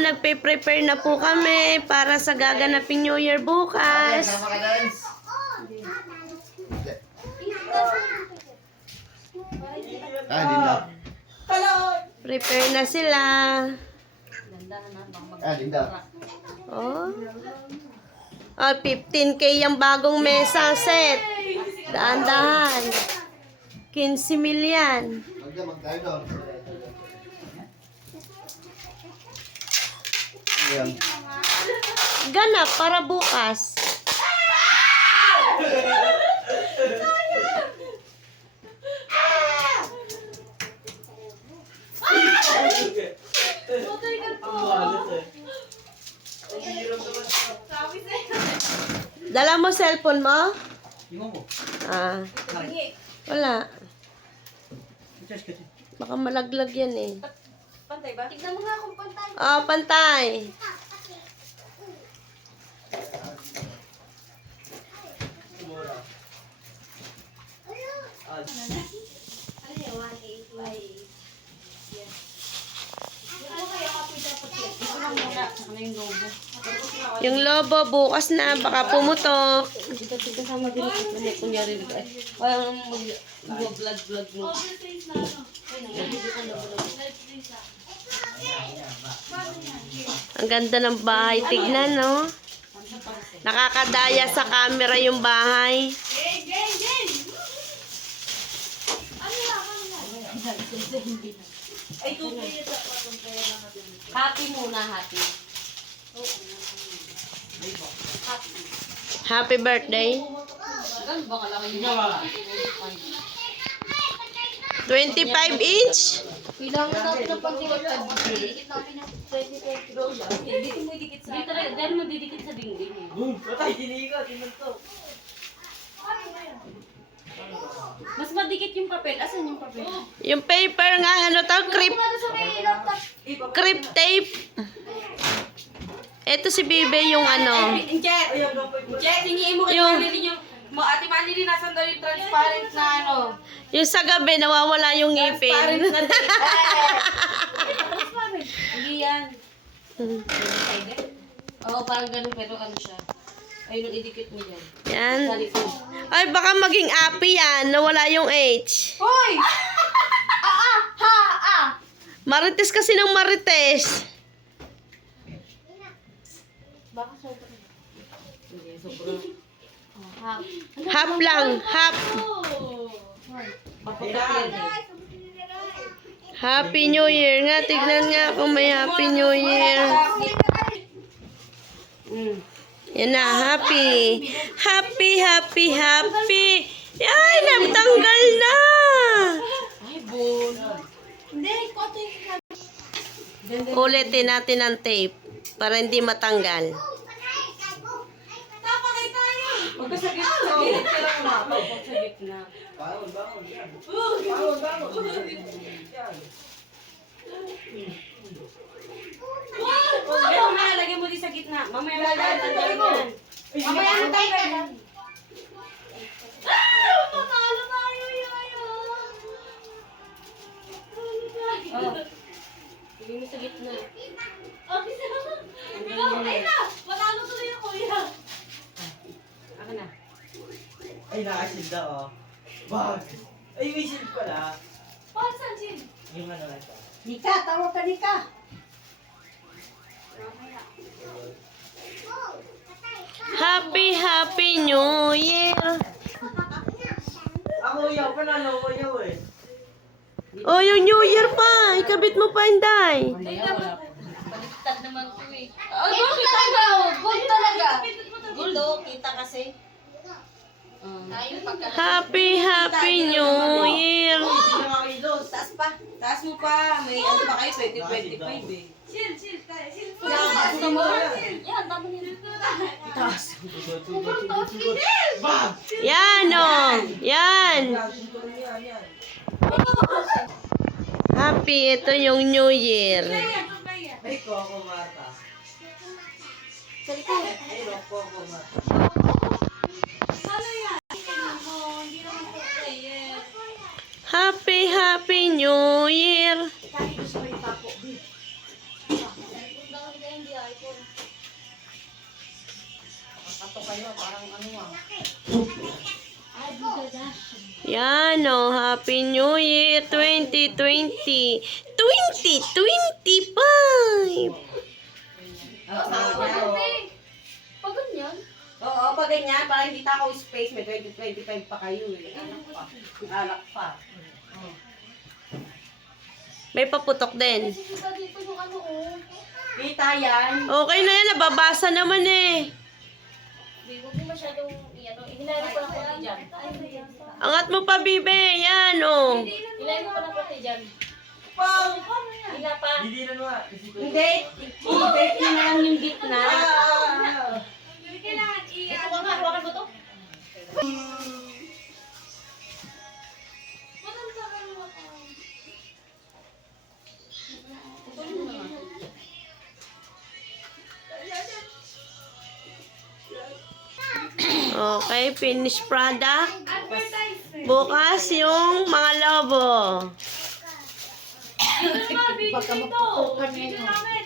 Nagpe-prepare na po kami para sa gaganaping New Year bukas. Ah, din daw. Prepare na sila. Ah, din daw. Oh. Oh, 15k yung bagong mesa set. Daan-dahan. 15 milyan. Magdamag tayo Ayan. Ganap para bukas. Dala mo cellphone mo? Ah. Wala. Baka malaglag yan eh. Pantay ba? Tignan mo nga kung pantay. Ah, pantay. Ito na yung lobo bukas na baka pumutok. Dito, dito sa madilikit na may kunyari. Ay, parang mag-vlog-vlog mo. Ang ganda ng bahay. Tignan, no? Nakakadaya sa camera yung bahay. Ay, Happy muna, happy. Happy birthday. Kalaki yun? 25 inch? Kailangan natin ng pagdikit. Didikit natin ng 20 roll. Dito mo idikit sa... Dito rin, dahil mo didikit sa dingding. eh. Mas madikit yung papel. Asan yung papel? Yung paper nga, ano may laptop? creep tape. Ito si Bibe yung ano. Jet! Jet, hingiin mo kay Yung- Manili yung... Ate Manili, nasan daw yung transparent na ano? Yung sa gabi, nawawala yung Transparent ngipin. na tape. Eh! Transparent. Hindi yan. Oo, parang ganun pero ano siya. Ayun idikit mo. Yan. Sa likod. Ay, baka maging api yan. Nawala yung H. Hoy! Ah, ah, ha, ah! Marites kasi ng marites. Baka sobrang. Hindi, sobrang. Oh, ha. Half lang. Half. Happy New Year nga. Tignan nga kung may Happy New Year. Yan na. Happy. Happy, happy, happy. Ay, nagtanggal na. Ay, bon. Hindi. Ulitin natin ang tape para hindi matanggal. Tapakay tayo! Huwag ka sa gitna. Sa gilid ka lang umapaw. Huwag sa gitna. Pero mamaya, lagyan mo din sa gitna. Mamaya na tayo tanggalin yan. Mamaya na tayo yan. Ah! Patalo tayo, yaya! Oh. Lagyan mo sa gitna. Okay. Ikaw, ayun na! Patalo tuloy ako, kuya. Ako na. Ay, na oh. Bag! Ay, may shield pala. Paano saan, Jin? Yung ano na ito. Nika, tawag ka Nika. Happy, happy New Year. Ako yaw, panalo ko yaw eh. Oh, yung New Year pa. Ikabit mo pa, Inday. Ay, dapat. Baliktad naman ko eh. Oh, gold talaga! oh. Gold talaga! Gold oh, kita kasi. Happy, happy New Year. Taas pa. Taas mo pa. May ano pa kayo? 2025 eh. Chill, chill. Chill. Taas na mo. Yan, tama nila. Taas. Yan, oh. Yan. Yan, yan, yan. Happy, ito yung New Year. Ay, Coco Marta. Sa likod. Ay, Coco Marta. Happy, happy New Year. Yan o, Happy New Year 2020. 2025! Oo, Pag ganyan, Pag ganyan, para hindi takaw space, may 2025 pa kayo eh. Alak pa. Alak pa. May paputok din. kita ano oh. Yan. Okay na yan, nababasa naman eh. Hindi, huwag mo masyadong iyan. Hinayin mo pa ng konti dyan. Angat mo pa, Bibe. Yan o. Hinayin mo pa ng konti dyan. Pang! Hila pa. Hindi na nga. Hindi. I-bake na lang yung gitna. Ito ka nga, hawakan mo to. Okay, finished product. Bukas yung mga lobo. Ito naman, video dito. Video namin.